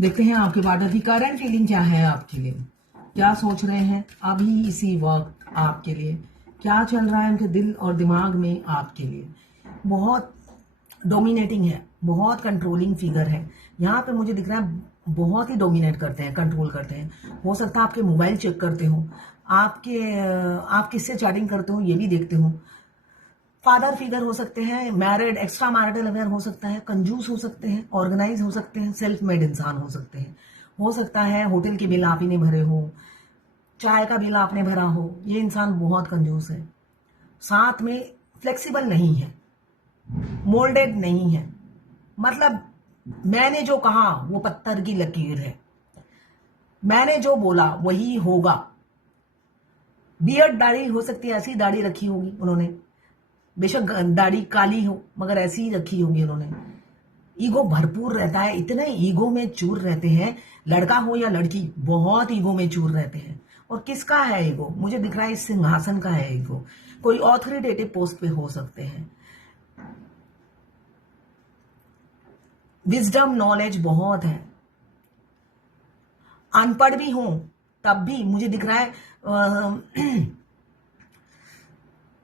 देखते हैं आपके पार्टनर की करंट फीलिंग क्या है आपके लिए, क्या सोच रहे हैं अभी इसी वक्त आपके लिए, क्या चल रहा है उनके दिल और दिमाग में आपके लिए। बहुत डोमिनेटिंग है, बहुत कंट्रोलिंग फिगर है यहाँ पे। मुझे दिख रहा है बहुत ही डोमिनेट करते हैं, कंट्रोल करते हैं। हो सकता है आपके मोबाइल चेक करते हो, आप किससे चैटिंग करते हो ये भी देखते हो। फादर फिगर हो सकते हैं, मैरिड, एक्स्ट्रा मैरिटल अफेयर हो सकता है, कंजूस हो सकते हैं, ऑर्गेनाइज हो सकते हैं, सेल्फ मेड इंसान हो सकते हैं। हो सकता है होटल के बिल आप ही ने भरे हो, चाय का बिल आपने भरा हो। ये इंसान बहुत कंजूस है, साथ में फ्लेक्सिबल नहीं है, मोल्डेड नहीं है। मतलब मैंने जो कहा वो पत्थर की लकीर है, मैंने जो बोला वही होगा। बियर्ड दाढ़ी हो सकती है, ऐसी दाढ़ी रखी होगी उन्होंने, बेशक दाढ़ी काली हो मगर ऐसी ही रखी होगी उन्होंने। ईगो भरपूर रहता है, इतने ईगो में चूर रहते हैं, लड़का हो या लड़की बहुत ईगो में चूर रहते हैं। और किसका है ईगो? मुझे दिख रहा है इस सिंहासन का है ईगो। कोई ऑथोरिटेटिव पोस्ट पे हो सकते हैं। विजडम नॉलेज बहुत है, अनपढ़ भी हो तब भी मुझे दिख रहा है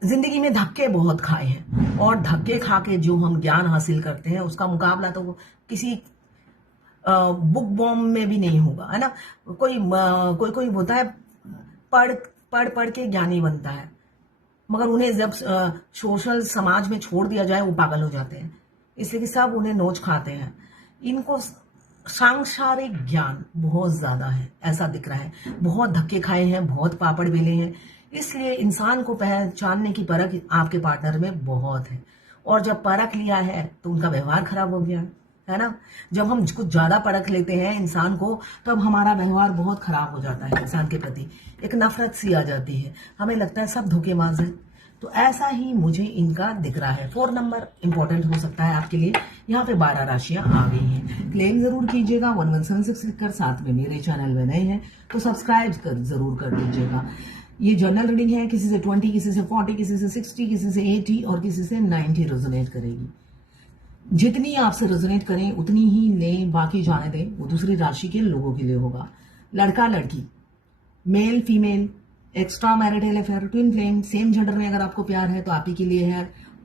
जिंदगी में धक्के बहुत खाए हैं, और धक्के खा के जो हम ज्ञान हासिल करते हैं उसका मुकाबला तो किसी बुक बॉम्ब में भी नहीं होगा, है ना। कोई होता है पढ़ पढ़ पढ़ के ज्ञानी बनता है, मगर उन्हें जब सोशल समाज में छोड़ दिया जाए वो पागल हो जाते हैं, इसलिए कि सब उन्हें नोच खाते हैं। इनको सांसारिक ज्ञान बहुत ज्यादा है ऐसा दिख रहा है, बहुत धक्के खाए हैं, बहुत पापड़ बेले हैं, इसलिए इंसान को पहचानने की परख आपके पार्टनर में बहुत है। और जब परख लिया है तो उनका व्यवहार खराब हो गया है ना। जब हम कुछ ज्यादा परख लेते हैं इंसान को तो अब हमारा व्यवहार बहुत खराब हो जाता है, इंसान के प्रति एक नफरत सी आ जाती है, हमें लगता है सब धोखेबाज है। तो ऐसा ही मुझे इनका दिख रहा है। 4 नंबर इंपॉर्टेंट हो सकता है आपके लिए। यहाँ पे 12 राशियां आ गई हैं। क्लेम जरूर कीजिएगा 1176 लिखकर, साथ में मेरे चैनल में नए हैं तो सब्सक्राइब जरूर कर दीजिएगा। ये जर्नल रीडिंग है, किसी से 20, किसी से 40, किसी से 60, किसी से 80 और किसी से 90 रेजोनेट करेगी। जितनी आपसे रेजोनेट करें उतनी ही लें, बाकी जाने दें, वो दूसरी राशि के लोगों के लिए होगा। लड़का लड़की, male female, extra marital affair, twin flame, same gender में अगर आपको प्यार है तो आप ही के लिए है।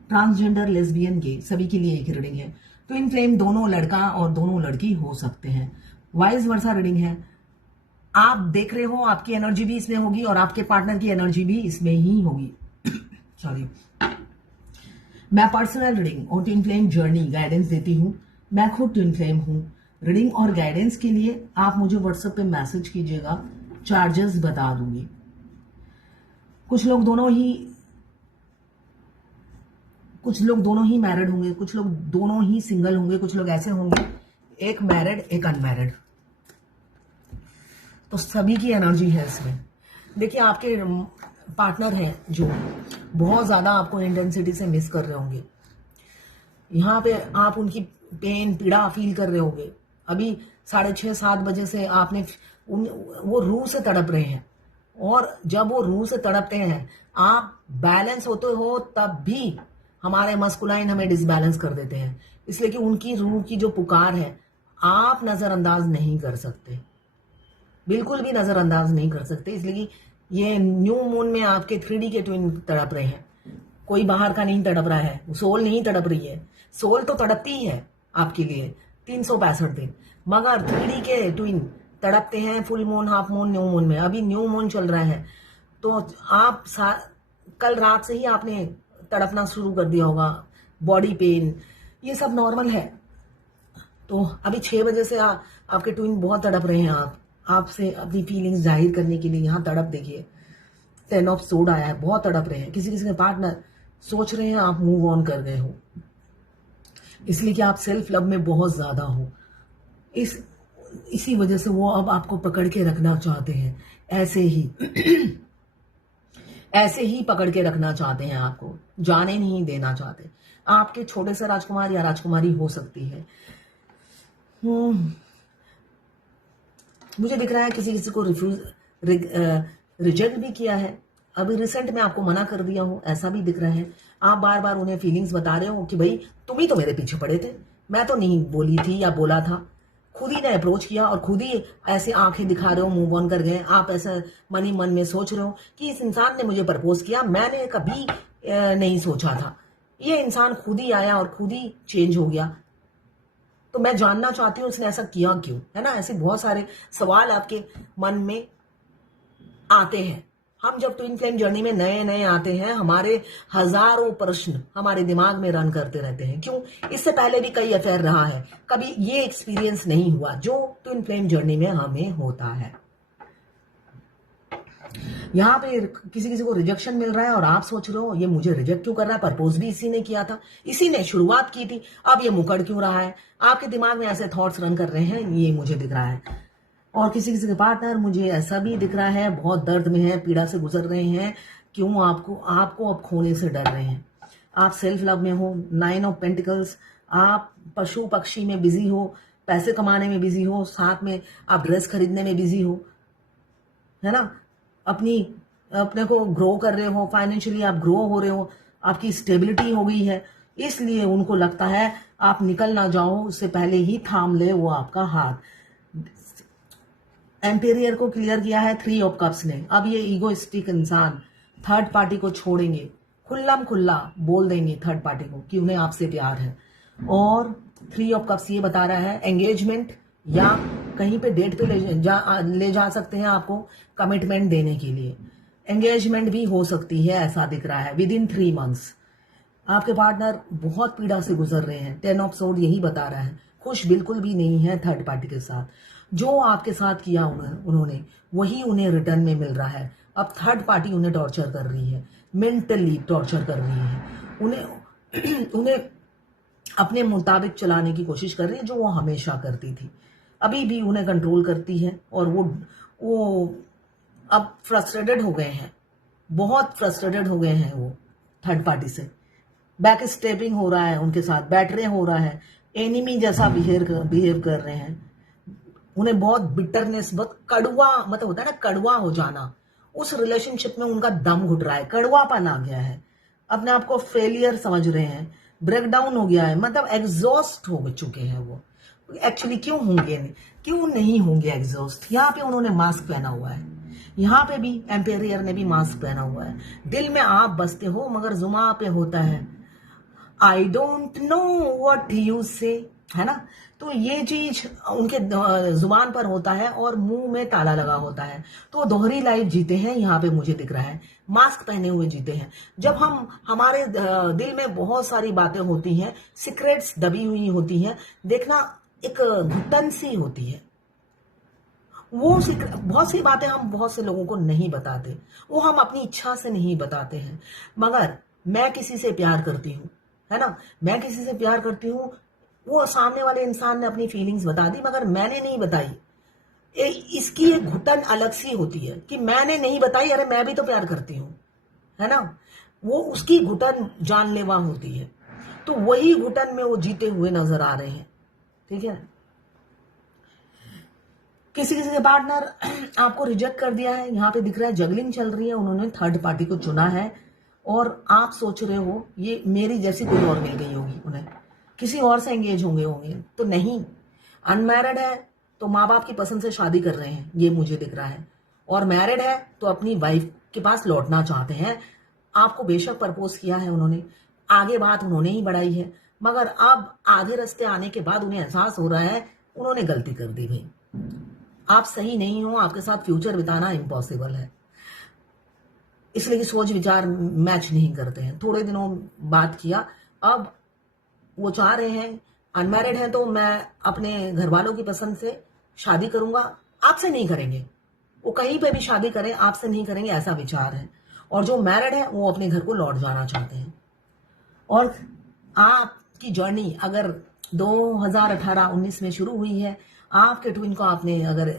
ट्रांसजेंडर, लेस्बियन, गे, सभी के लिए एक रीडिंग है। ट्विन फ्लेम दोनों लड़का और दोनों लड़की हो सकते हैं। वाइस वर्सा रीडिंग है। आप देख रहे हो आपकी एनर्जी भी इसमें होगी और आपके पार्टनर की एनर्जी भी इसमें ही होगी सॉरी। मैं पर्सनल रीडिंग और ट्विन फ्लेम जर्नी गाइडेंस देती हूँ। मैं खुद ट्विन फ्लेम हूँ। रीडिंग और गाइडेंस के लिए आप मुझे व्हाट्सएप पे मैसेज कीजिएगा, चार्जेस बता दूंगी। कुछ लोग दोनों ही मैरिड होंगे, कुछ लोग दोनों ही सिंगल होंगे, कुछ लोग ऐसे होंगे एक मैरिड एक अनमैरिड। तो सभी की एनर्जी है इसमें। देखिए आपके पार्टनर हैं जो बहुत ज्यादा आपको इंटेंसिटी से मिस कर रहे होंगे। यहाँ पे आप उनकी पेन पीड़ा फील कर रहे होंगे। अभी 6:30-7 बजे से आपने वो रूह से तड़प रहे हैं, और जब वो रूह से तड़पते हैं आप बैलेंस होते हो तब भी हमारे मस्कुलाइन हमें डिसबैलेंस कर देते हैं, इसलिए कि उनकी रूह की जो पुकार है आप नजरअंदाज नहीं कर सकते, बिल्कुल भी नजरअंदाज नहीं कर सकते। इसलिए कि ये न्यू मून में आपके 3D के ट्विन तड़प रहे हैं, कोई बाहर का नहीं तड़प रहा है, सोल नहीं तड़प रही है। सोल तो तड़पती ही है आपके लिए 365 दिन, मगर 3D के ट्विन तड़पते हैं full moon, half moon, new moon में। अभी न्यू मून चल रहा है तो आप कल रात से ही आपने तड़पना शुरू कर दिया होगा, बॉडी पेन, ये सब नॉर्मल है। तो अभी 6 बजे से आपके ट्विन बहुत तड़प रहे हैं, आपसे अपनी फीलिंग्स जाहिर करने के लिए। यहाँ तड़प देखिए, 10 ऑफ सोड आया है, बहुत तड़प रहे हैं। किसी किसी के पार्टनर सोच रहे हैं आप मूव ऑन कर गए हो, इसलिए कि आप सेल्फ लव में बहुत ज्यादा हो। इसी वजह से वो अब आपको पकड़ के रखना चाहते हैं, ऐसे ही पकड़ के रखना चाहते हैं, आपको जाने नहीं देना चाहते। आपके छोटे से राजकुमार या राजकुमारी हो सकती है। मुझे दिख रहा है किसी किसी को रिजेक्ट भी किया है, अभी रिसेंट में आपको मना कर दिया हो, ऐसा भी दिख रहा है। आप बार बार उन्हें फीलिंग्स बता रहे हो कि भाई तुम ही तो मेरे पीछे पड़े थे, मैं तो नहीं बोली थी या बोला था। खुद ही ने अप्रोच किया और खुद ही ऐसे आंखें दिखा रहे हो, मूव ऑन कर गए। आप ऐसा मन ही मन में सोच रहे हो कि इस इंसान ने मुझे प्रपोज किया, मैंने कभी नहीं सोचा था। ये इंसान खुद ही आया और खुद ही चेंज हो गया। तो मैं जानना चाहती हूँ उसने ऐसा किया क्यों, है ना। ऐसे बहुत सारे सवाल आपके मन में आते हैं। हम जब ट्विन फ्लेम जर्नी में नए नए आते हैं, हमारे हजारों प्रश्न हमारे दिमाग में रन करते रहते हैं। क्यों? इससे पहले भी कई अफेयर रहा है, कभी ये एक्सपीरियंस नहीं हुआ जो ट्विन फ्लेम जर्नी में हमें होता है। यहाँ पे किसी किसी को रिजेक्शन मिल रहा है और आप सोच रहे हो ये मुझे रिजेक्ट क्यों कर रहा है, प्रपोज भी इसी ने किया था, इसी ने शुरुआत की थी, अब ये मुकड़ क्यों रहा है। आपके दिमाग में ऐसे थॉट्स रन कर रहे हैं, ये मुझे दिख रहा है। और किसी किसी के पार्टनर मुझे ऐसा भी दिख रहा है, बहुत दर्द में है, पीड़ा से गुजर रहे हैं। क्यों? आपको अब खोने से डर रहे हैं। आप सेल्फ लव में हो, 9 ऑफ पेंटिकल्स, आप पशु पक्षी में बिजी हो, पैसे कमाने में बिजी हो, साथ में आप ड्रेस खरीदने में बिजी हो, है ना। अपने को ग्रो कर रहे हो, फाइनेंशियली आप ग्रो हो रहे हो, आपकी स्टेबिलिटी हो गई है, इसलिए उनको लगता है आप निकल ना जाओ, उससे पहले ही थाम ले वो आपका हाथ। एम्पेरियर को क्लियर किया है 3 ऑफ कप्स ने। अब ये ईगोइस्टिक इंसान थर्ड पार्टी को छोड़ेंगे, खुल्लम खुल्ला बोल देंगे थर्ड पार्टी को कि उन्हें आपसे प्यार है। और 3 ऑफ कप्स ये बता रहा है एंगेजमेंट या कहीं पे डेट पे ले जा सकते हैं आपको कमिटमेंट देने के लिए। एंगेजमेंट भी हो सकती है, ऐसा दिख रहा है विद इन 3 मंथ्स। आपके पार्टनर बहुत पीड़ा से गुजर रहे हैं, 10 ऑफ सोर्ड यही बता रहा है, खुश बिल्कुल भी नहीं है थर्ड पार्टी के साथ। जो आपके साथ किया उन्होंने वही उन्हें रिटर्न में मिल रहा है। अब थर्ड पार्टी उन्हें टॉर्चर कर रही है, मेंटली टॉर्चर कर रही है, उन्हें अपने मुताबिक चलाने की कोशिश कर रही है, जो वो हमेशा करती थी। अभी भी उन्हें कंट्रोल करती है और वो अब फ्रस्ट्रेटेड हो गए हैं, बहुत फ्रस्ट्रेटेड हो गए हैं वो थर्ड पार्टी से। बैक स्टेपिंग हो रहा है उनके साथ, बैटरे हो रहा है, एनिमी जैसा बिहेव कर रहे हैं। उन्हें बहुत बिटरनेस, बहुत कड़वा, मतलब होता है ना कड़वा हो जाना, उस रिलेशनशिप में उनका दम घुट रहा है, कड़वापन आ गया है, अपने आप को फेलियर समझ रहे हैं, ब्रेकडाउन हो गया है, मतलब एग्जॉस्ट हो चुके हैं वो। एक्चुअली क्यों नहीं होंगे एग्जॉस्ट? यहाँ पे उन्होंने मास्क पहना हुआ है, यहाँ पे भी एम्पेरियर ने भी मास्क पहना हुआ है। दिल में आप बसते हो मगर जुमा पे होता है I don't know what you से, है ना। तो ये चीज उनके जुबान पर होता है और मुंह में ताला लगा होता है। तो दोहरी लाइफ जीते हैं, यहाँ पे मुझे दिख रहा है मास्क पहने हुए जीते हैं। जब हमारे दिल में बहुत सारी बातें होती हैं, सीक्रेट्स दबी हुई होती हैं, देखना एक घुटन सी होती है, वो बहुत सी बातें हम बहुत से लोगों को नहीं बताते, वो हम अपनी इच्छा से नहीं बताते हैं। मगर मैं किसी से प्यार करती हूँ, है ना, मैं किसी से प्यार करती हूँ, वो सामने वाले इंसान ने अपनी फीलिंग्स बता दी मगर मैंने नहीं बताई। इसकी एक घुटन अलग सी होती है कि मैंने नहीं बताई, अरे मैं भी तो प्यार करती हूँ, है ना। वो उसकी घुटन जानलेवा होती है। तो वही घुटन में वो जीते हुए नजर आ रहे हैं, ठीक है। किसी किसी के पार्टनर आपको रिजेक्ट कर दिया है, यहाँ पे दिख रहा है जगलिंग चल रही है, उन्होंने थर्ड पार्टी को चुना है और आप सोच रहे हो ये मेरी जैसी कोई और मिल गई होगी, उन्हें किसी और से एंगेज होंगे तो नहीं। अनमैरिड है तो माँ बाप की पसंद से शादी कर रहे हैं, ये मुझे दिख रहा है। और मैरिड है तो अपनी वाइफ के पास लौटना चाहते हैं। आपको बेशक प्रपोज किया है उन्होंने, आगे बात उन्होंने ही बढ़ाई है, मगर अब आधे रास्ते आने के बाद उन्हें एहसास हो रहा है उन्होंने गलती कर दी भाई, आप सही नहीं हो, आपके साथ फ्यूचर बिताना इम्पॉसिबल है। इसलिए कि सोच विचार मैच नहीं करते हैं। थोड़े दिनों बात किया, अब वो चाह रहे हैं, अनमैरिड हैं तो मैं अपने घर वालों की पसंद से शादी करूंगा, आपसे नहीं करेंगे। वो कहीं पे भी शादी करें, आपसे नहीं करेंगे, ऐसा विचार है। और जो मैरिड है वो अपने घर को लौट जाना चाहते हैं। और आपकी जर्नी अगर 2018-19 में शुरू हुई है, आपके ट्विन को आपने अगर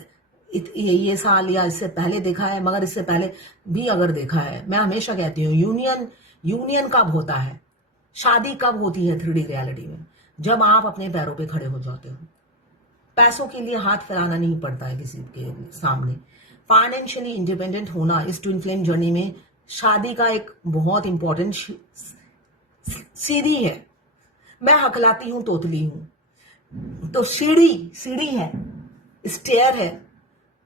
ये साल या इससे पहले देखा है, मगर इससे पहले भी अगर देखा है, मैं हमेशा कहती हूँ यूनियन कब होता है, शादी कब होती है 3D रियलिटी में, जब आप अपने पैरों पे खड़े हो जाते हो। पैसों के लिए हाथ फैलाना नहीं पड़ता है किसी के सामने। फाइनेंशियली इंडिपेंडेंट होना इस ट्विन फ्लेम जर्नी में शादी का एक बहुत इंपॉर्टेंट सीढ़ी है। मैं हकलाती हूँ, तोतली हूँ, तो सीढ़ी सीढ़ी है, स्टेयर है,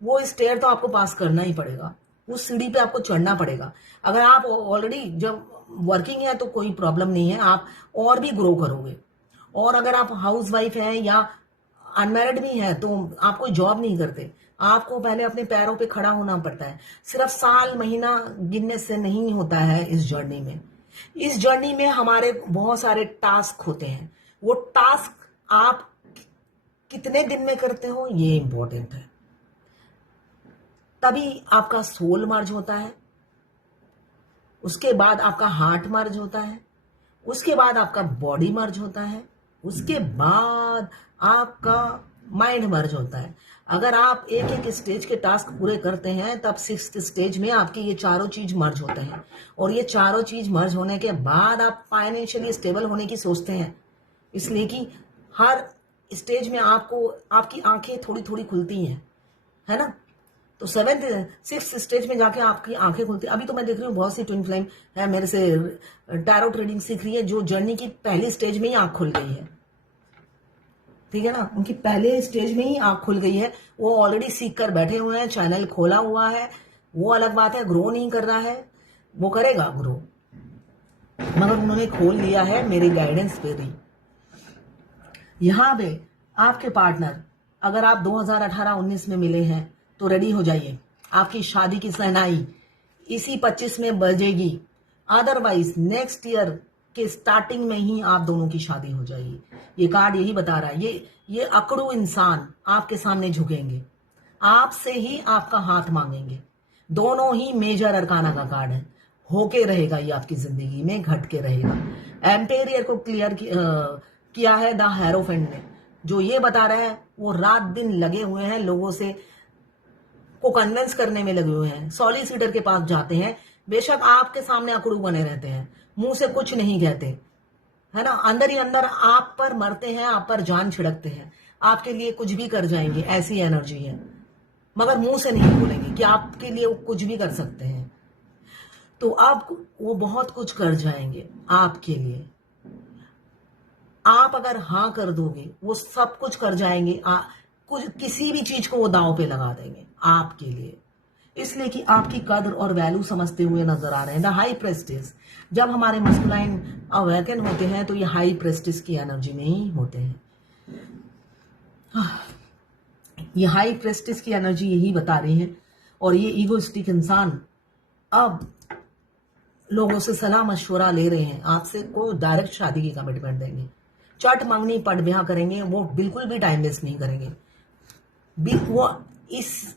वो स्टेयर तो आपको पास करना ही पड़ेगा, उस सीढ़ी पे आपको चढ़ना पड़ेगा। अगर आप ऑलरेडी जब वर्किंग है तो कोई प्रॉब्लम नहीं है, आप और भी ग्रो करोगे। और अगर आप हाउस वाइफ हैं या अनमैरिड भी हैं तो आप कोई जॉब नहीं करते, आपको पहले अपने पैरों पे खड़ा होना पड़ता है। सिर्फ साल महीना गिनने से नहीं होता है इस जर्नी में। इस जर्नी में हमारे बहुत सारे टास्क होते हैं, वो टास्क आप कितने दिन में करते हो ये इंपॉर्टेंट है। तभी आपका सोल मर्ज होता है, उसके बाद आपका हार्ट मर्ज होता है, उसके बाद आपका बॉडी मर्ज होता है, उसके बाद आपका माइंड मर्ज होता है। अगर आप एक एक स्टेज के टास्क पूरे करते हैं तब 6th स्टेज में आपकी ये चारों चीज मर्ज होते हैं। और ये चारों चीज मर्ज होने के बाद आप फाइनेंशियली स्टेबल होने की सोचते हैं, इसलिए कि हर स्टेज में आपको आपकी आंखें थोड़ी थोड़ी खुलती हैं, है ना। तो 6th स्टेज में जाके आपकी आंखें खुलती। अभी तो मैं देख रही हूँ बहुत सी ट्विन फ्लेम है मेरे से टैरो ट्रेडिंग सीख रही है, जो जर्नी की पहली स्टेज में ही आंख खुल गई है, ठीक है ना। उनकी पहले स्टेज में ही आंख खुल गई है, वो ऑलरेडी सीख कर बैठे हुए हैं, चैनल खोला हुआ है, वो अलग बात है। ग्रो नहीं कर रहा है, वो करेगा ग्रो, मगर उन्होंने खोल लिया है मेरी गाइडेंस पे भी। यहां पे आपके पार्टनर अगर आप 2018-19 में मिले हैं तो रेडी हो जाइए, आपकी शादी की सहनाई इसी 25 में बजेगी। अदरवाइज नेक्स्ट ईयर के स्टार्टिंग में ही आप दोनों की शादी हो जाएगी। ये कार्ड यही बता रहा है। ये अकड़ू इंसान आपके सामने झुकेंगे, आपसे ही आपका हाथ मांगेंगे। दोनों ही मेजर अरकाना का कार्ड है, होके रहेगा ये आपकी जिंदगी में, घट के रहेगा। एम्पेरियर को क्लियर किया है द हेरोफेंट ने, जो ये बता रहा है वो रात दिन लगे हुए हैं, लोगों से को कन्विंस करने में लगे हुए हैं, सॉलिसिटर के पास जाते हैं। बेशक आपके सामने अकड़ू बने रहते हैं, मुंह से कुछ नहीं कहते, है ना, अंदर ही अंदर आप पर मरते हैं, आप पर जान छिड़कते हैं, आपके लिए कुछ भी कर जाएंगे, ऐसी एनर्जी है। मगर मुंह से नहीं बोलेंगे कि आपके लिए वो कुछ भी कर सकते हैं। तो आप वो बहुत कुछ कर जाएंगे आपके लिए। आप अगर हाँ कर दोगे वो सब कुछ कर जाएंगे, कुछ किसी भी चीज को वो दांव पे लगा देंगे आपके लिए, इसलिए कि आपकी कदर और वैल्यू समझते हुए नजर आ रहे हैं। द हाई प्रेस्टिस, जब हमारे मस्कुलाइन अवेकन होते हैं तो ये हाई प्रेस्टिस की एनर्जी में ही होते हैं। ये हाई प्रेस्टिस की एनर्जी यही बता रही है। और ये ईगोइस्टिक इंसान अब लोगों से सलाह मशवरा ले रहे हैं, आपसे को डायरेक्ट शादी की कमिटमेंट देंगे, चट मंगनी पट ब्याह करेंगे, वो बिल्कुल भी टाइम वेस्ट नहीं करेंगे। वो इस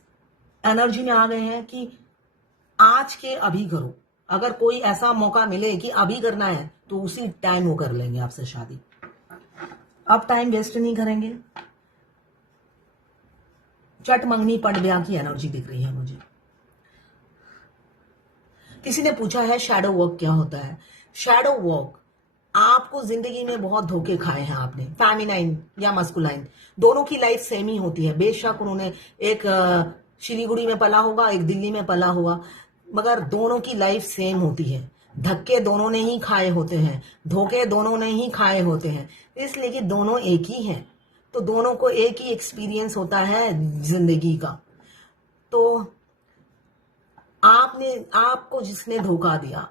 एनर्जी में आ गए हैं कि आज के अभी करो, अगर कोई ऐसा मौका मिले कि अभी करना है तो उसी टाइम वो कर लेंगे आपसे शादी, अब टाइम वेस्ट नहीं करेंगे। चट मंगनी पट ब्याह की एनर्जी दिख रही है मुझे। किसी ने पूछा है शैडो वर्क क्या होता है। शैडो वर्क, आपको जिंदगी में बहुत धोखे खाए हैं आपने, फेमिनाइन या मस्कुलाइन, दोनों की लाइफ सेम ही होती है। बेशक उन्होंने एक शिलीगुड़ी में पला होगा, एक दिल्ली में पला होगा, मगर दोनों की लाइफ सेम होती है। धक्के दोनों ने ही खाए होते हैं, धोखे दोनों ने ही खाए होते हैं, इसलिए कि दोनों एक ही हैं, तो दोनों को एक ही एक्सपीरियंस होता है जिंदगी का। तो आपको जिसने धोखा दिया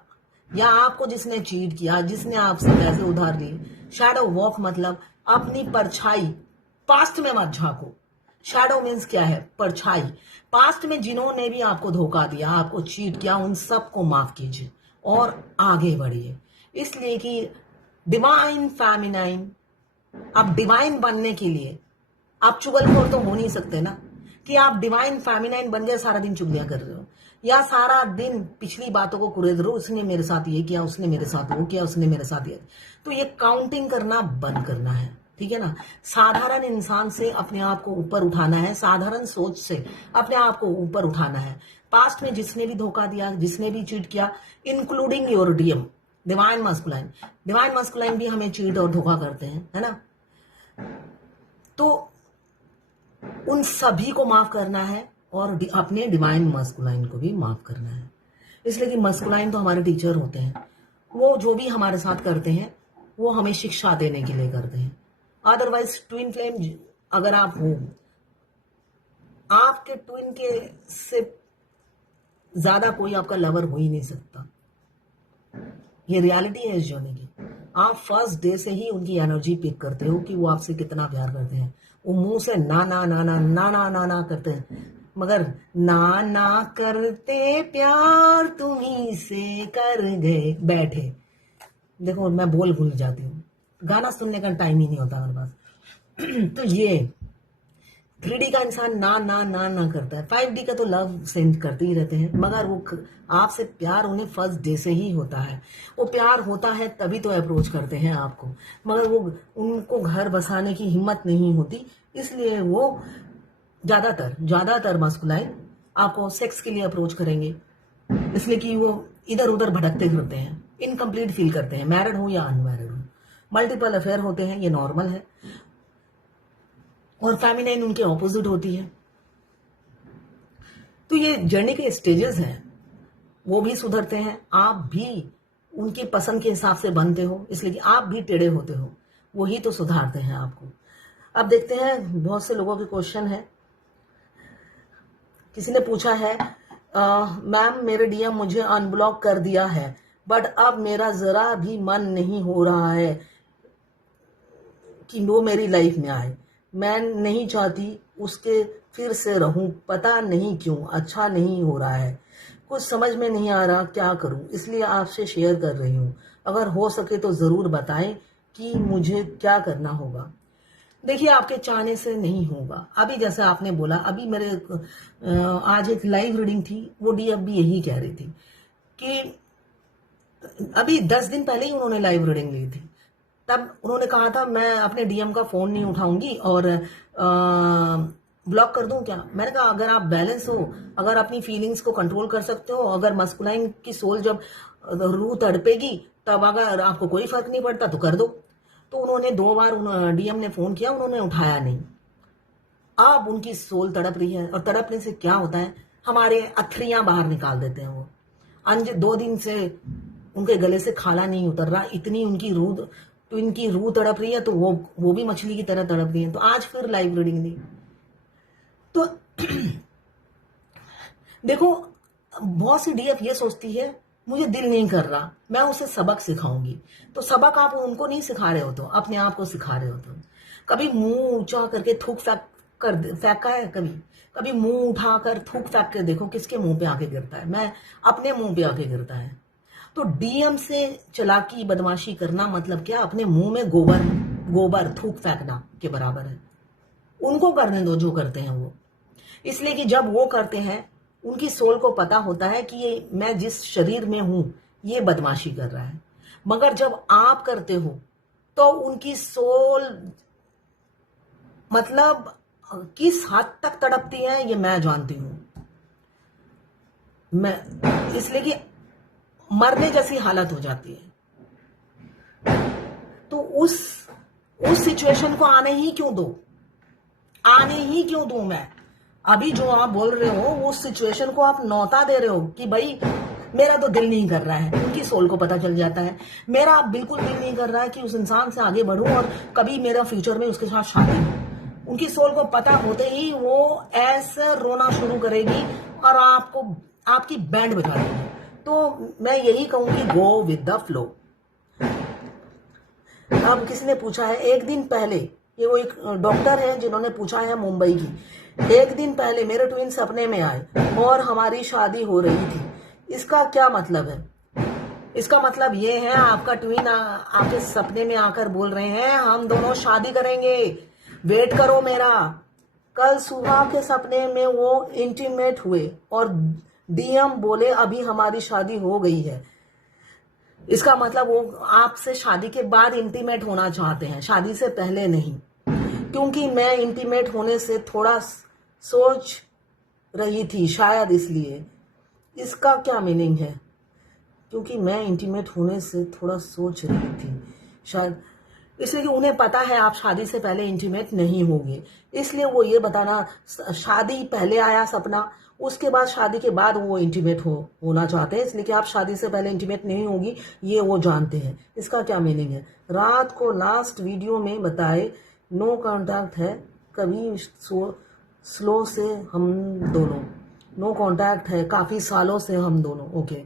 या आपको जिसने चीट किया, जिसने आपसे पैसे उधार लिए, शैडो वॉक मतलब अपनी परछाई, पास्ट में मत झांको। शैडो मीन्स क्या है? परछाई। पास्ट में जिन्होंने भी आपको धोखा दिया, आपको चीट किया, उन सबको माफ कीजिए और आगे बढ़िए। इसलिए कि डिवाइन फेमिनाइन, अब डिवाइन बनने के लिए आप चुगलखोर तो हो नहीं सकते ना, कि आप डिवाइन फेमिनाइन बन गए, सारा दिन चुगलियां कर रहे हो या सारा दिन पिछली बातों को कुरेद रहे हो, उसने मेरे साथ ये किया, उसने मेरे साथ वो किया, उसने मेरे साथ ये। तो ये काउंटिंग करना बंद करना है, ठीक है ना। साधारण इंसान से अपने आप को ऊपर उठाना है, साधारण सोच से अपने आप को ऊपर उठाना है। पास्ट में जिसने भी धोखा दिया, जिसने भी चीट किया, including your DM divine masculine, divine masculine भी हमें चीट और धोखा करते हैं, है ना। तो उन सभी को माफ करना है और अपने डिवाइन मस्कुलाइन को भी माफ करना है। इसलिए कि मस्कुलाइन तो हमारे टीचर होते हैं, वो जो भी हमारे साथ करते हैं वो हमें शिक्षा देने के लिए करते हैं, अदरवाइज ट्विन फ्लेम अगर आप हो, आपके ट्विन के से ज्यादा कोई आपका लवर हो ही नहीं सकता। ये रियलिटी है इस जर्नी की। आप फर्स्ट डे से ही उनकी एनर्जी पिक करते हो कि वो आपसे कितना प्यार करते हैं। वो मुंह से ना ना ना ना ना ना ना ना करते हैं, मगर ना ना करते प्यार तुम्ही से कर गए बैठे। देखो मैं बोल भूल जाती हूँ, गाना सुनने का टाइम ही नहीं होता मेरे पास। तो ये 3D का इंसान ना ना ना ना करता है, 5D का तो लव सेंड करते ही रहते हैं, मगर वो आपसे प्यार उन्हें फर्स्ट डे से ही होता है। वो प्यार होता है तभी तो अप्रोच करते हैं आपको, मगर वो उनको घर बसाने की हिम्मत नहीं होती, इसलिए वो ज्यादातर मस्कुलाइन आपको सेक्स के लिए अप्रोच करेंगे, इसलिए कि वो इधर उधर भटकते फिरते हैं, इनकम्प्लीट फील करते हैं, मैरिड हो या अनमैरिड हो। मल्टीपल अफेयर होते हैं, ये नॉर्मल है। और फेमिनाइन उनके ऑपोजिट होती है। तो ये जर्नी के स्टेजेस हैं, वो भी सुधरते हैं, आप भी उनकी पसंद के हिसाब से बनते हो, इसलिए कि आप भी टेढ़े होते हो, वही तो सुधारते हैं आपको। अब देखते हैं, बहुत से लोगों के क्वेश्चन है। किसी ने पूछा है, मैम मेरे डीएम मुझे अनब्लॉक कर दिया है, बट अब मेरा जरा भी मन नहीं हो रहा है कि वो मेरी लाइफ में आए। मैं नहीं चाहती उसके फिर से रहूं, पता नहीं क्यों अच्छा नहीं हो रहा है, कुछ समझ में नहीं आ रहा क्या करूं, इसलिए आपसे शेयर कर रही हूं। अगर हो सके तो जरूर बताएं कि मुझे क्या करना होगा। देखिए, आपके चाहने से नहीं होगा। अभी जैसे आपने बोला, अभी मेरे आज एक लाइव रीडिंग थी, वो डीएफ भी यही कह रही थी कि अभी 10 दिन पहले ही उन्होंने लाइव रीडिंग ली थी। तब उन्होंने कहा था मैं अपने डीएम का फोन नहीं उठाऊंगी और ब्लॉक कर दूं क्या। मैंने कहा अगर आप बैलेंस हो, अगर अपनी फीलिंग्स को कंट्रोल कर सकते हो, अगर मस्कुलाइन की सोल जब रूह तड़पेगी तब अगर आपको कोई फर्क नहीं पड़ता तो कर दो। तो उन्होंने 2 बार डीएम ने फोन किया, उन्होंने उठाया नहीं। अब उनकी सोल तड़प रही है, और तड़पने से क्या होता है, हमारे अथरियां बाहर निकाल देते हैं वो। 2 दिन से उनके गले से खाला नहीं उतर रहा, इतनी उनकी रूह, तो इनकी रूह तड़प रही है, तो वो भी मछली की तरह तड़प रही है। तो आज फिर लाइव रीडिंग दी। तो देखो, बहुत सी डीएफ ये सोचती है मुझे दिल नहीं कर रहा, मैं उसे सबक सिखाऊंगी। तो सबक आप उनको नहीं सिखा रहे हो, तो अपने आप को सिखा रहे हो। तो कभी मुंह ऊंचा करके थूक फेंका है, कभी मुंह उठाकर थूक फेंक के देखो किसके मुंह पे आके गिरता है। मैं अपने मुंह पे आके गिरता है। तो डीएम से चालाकी बदमाशी करना मतलब क्या, अपने मुंह में गोबर थूक फेंकना के बराबर है। उनको करने दो जो करते हैं वो, इसलिए कि जब वो करते हैं उनकी सोल को पता होता है कि ये मैं जिस शरीर में हूं ये बदमाशी कर रहा है। मगर जब आप करते हो तो उनकी सोल मतलब किस हद तक तड़पती है ये मैं जानती हूं। मैं इसलिए कि मरने जैसी हालत हो जाती है। तो उस सिचुएशन को आने ही क्यों दो मैं। अभी जो आप बोल रहे हो उस सिचुएशन को आप नौता दे रहे हो कि भाई मेरा तो दिल नहीं कर रहा है। उनकी सोल को पता चल जाता है मेरा बिल्कुल दिल नहीं कर रहा है कि उस इंसान से आगे बढ़ूं और कभी मेरा फ्यूचर में उसके साथ शादी हो। उनकी सोल को पता होते ही वो ऐसे रोना शुरू करेगी और आपकी बैंड बजा देगी। तो मैं यही कहूंगी, गो विद द फ्लो। अब किसी ने पूछा है, एक दिन पहले, ये वो एक डॉक्टर है जिन्होंने पूछा है मुंबई की, एक दिन पहले मेरे ट्विन सपने में आए और हमारी शादी हो रही थी, इसका क्या मतलब है। इसका मतलब ये है आपका ट्विन आपके सपने में आकर बोल रहे हैं हम दोनों शादी करेंगे, वेट करो मेरा। कल सुबह के सपने में वो इंटीमेट हुए और डीएम बोले अभी हमारी शादी हो गई है। इसका मतलब वो आपसे शादी के बाद इंटीमेट होना चाहते हैं, शादी से पहले नहीं। क्योंकि मैं इंटीमेट होने से थोड़ा सोच रही थी, शायद इसलिए। इसका क्या मीनिंग है, क्योंकि मैं इंटीमेट होने से थोड़ा सोच रही थी, शायद इसलिए कि उन्हें पता है आप शादी से पहले इंटीमेट नहीं होंगे, इसलिए वो ये बताना, शादी पहले आया सपना, उसके बाद शादी के बाद वो इंटीमेट होना चाहते हैं, इसलिए कि आप शादी से पहले इंटीमेट नहीं होगी ये वो जानते हैं। इसका क्या मीनिंग है। रात को लास्ट वीडियो में बताए नो कांटेक्ट है, कभी स्लो से हम दोनों, नो कांटेक्ट है, काफी सालों से हम दोनों। ओके,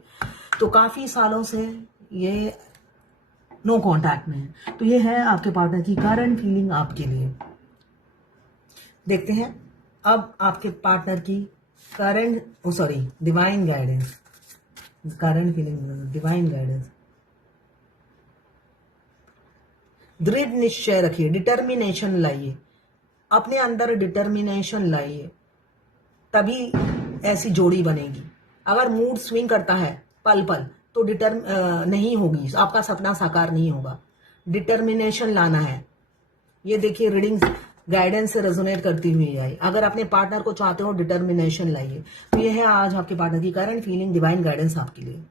तो काफी सालों से ये नो कांटेक्ट में है, तो ये है आपके पार्टनर की करंट फीलिंग आपके लिए। देखते हैं अब आपके पार्टनर की divine guidance, current feeling, divine guidance. दृढ़ निश्चय रखिए, डिटर्मिनेशन लाइए, अपने अंदर डिटर्मिनेशन लाइए, तभी ऐसी जोड़ी बनेगी। अगर मूड स्विंग करता है पल पल तो नहीं होगी, आपका सपना साकार नहीं होगा। डिटर्मिनेशन लाना है। ये देखिए रीडिंग गाइडेंस से रेजोनेट करती हुई आई। अगर अपने पार्टनर को चाहते हो डिटर्मिनेशन लाइए। तो ये है आज आपके पार्टनर की करंट फीलिंग, डिवाइन गाइडेंस आपके लिए।